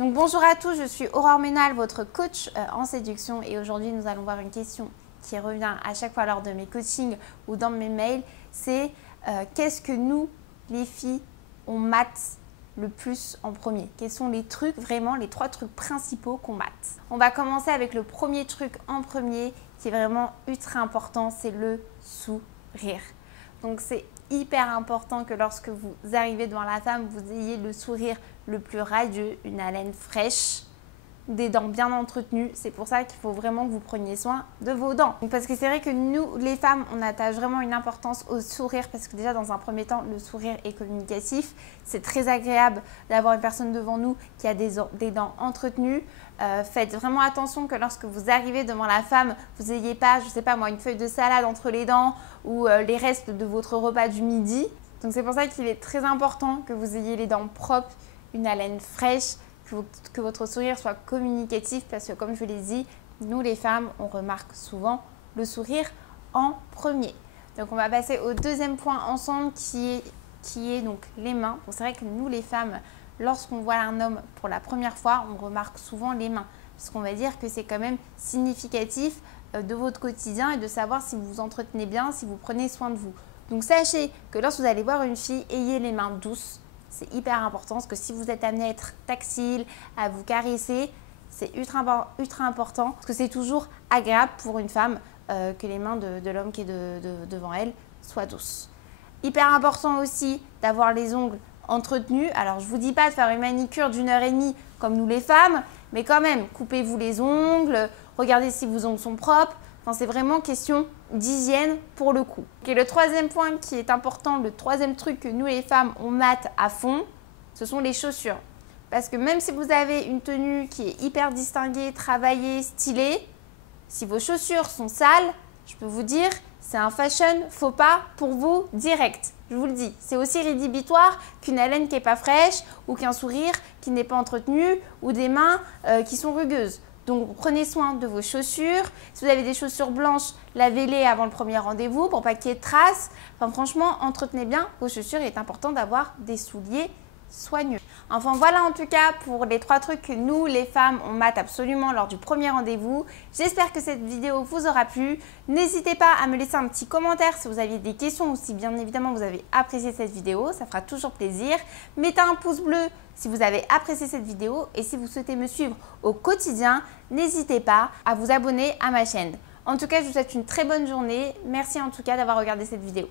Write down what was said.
Donc bonjour à tous, je suis Aurore Ménal, votre coach en séduction et aujourd'hui nous allons voir une question qui revient à chaque fois lors de mes coachings ou dans mes mails, c'est qu'est-ce que nous, les filles, on mate le plus en premier? Quels sont les trucs, vraiment les 3 trucs principaux qu'on mate? On va commencer avec le premier truc en premier qui est vraiment ultra important, c'est le sourire. Donc c'est hyper important que lorsque vous arrivez devant la femme, vous ayez le sourire le plus radieux, une haleine fraîche, des dents bien entretenues. C'est pour ça qu'il faut vraiment que vous preniez soin de vos dents. Donc, parce que c'est vrai que nous, les femmes, on attache vraiment une importance au sourire parce que déjà, dans un premier temps, le sourire est communicatif. C'est très agréable d'avoir une personne devant nous qui a des dents entretenues. Faites vraiment attention que lorsque vous arrivez devant la femme, vous n'ayez pas, je ne sais pas moi, une feuille de salade entre les dents ou les restes de votre repas du midi. Donc, c'est pour ça qu'il est très important que vous ayez les dents propres, une haleine fraîche, que votre sourire soit communicatif parce que comme je vous l'ai dit, nous les femmes, on remarque souvent le sourire en premier. Donc on va passer au deuxième point ensemble qui est donc les mains. Donc c'est vrai que nous les femmes, lorsqu'on voit un homme pour la première fois, on remarque souvent les mains parce qu'on va dire que c'est quand même significatif de votre quotidien et de savoir si vous vous entretenez bien, si vous prenez soin de vous. Donc sachez que lorsque vous allez voir une fille, ayez les mains douces. C'est hyper important parce que si vous êtes amené à être tactile, à vous caresser, c'est ultra important parce que c'est toujours agréable pour une femme que les mains de l'homme qui est devant elle soient douces. Hyper important aussi d'avoir les ongles entretenus. Alors je ne vous dis pas de faire une manicure d'1h30 comme nous les femmes, mais quand même, coupez-vous les ongles, regardez si vos ongles sont propres. Enfin, c'est vraiment question d'hygiène pour le coup. Et le troisième point qui est important, le troisième truc que nous les femmes on mate à fond, ce sont les chaussures. Parce que même si vous avez une tenue qui est hyper distinguée, travaillée, stylée, si vos chaussures sont sales, je peux vous dire, c'est un fashion faux pas pour vous direct. Je vous le dis, c'est aussi rédhibitoire qu'une haleine qui n'est pas fraîche ou qu'un sourire qui n'est pas entretenu ou des mains qui sont rugueuses. Donc, prenez soin de vos chaussures. Si vous avez des chaussures blanches, lavez-les avant le premier rendez-vous pour pas qu'il y ait de traces. Enfin, franchement, entretenez bien vos chaussures. Il est important d'avoir des souliers soigneux. Enfin, voilà en tout cas pour les 3 trucs que nous, les femmes, on mate absolument lors du premier rendez-vous. J'espère que cette vidéo vous aura plu. N'hésitez pas à me laisser un petit commentaire si vous aviez des questions ou si bien évidemment vous avez apprécié cette vidéo. Ça fera toujours plaisir. Mettez un pouce bleu si vous avez apprécié cette vidéo et si vous souhaitez me suivre au quotidien, n'hésitez pas à vous abonner à ma chaîne. En tout cas, je vous souhaite une très bonne journée. Merci en tout cas d'avoir regardé cette vidéo.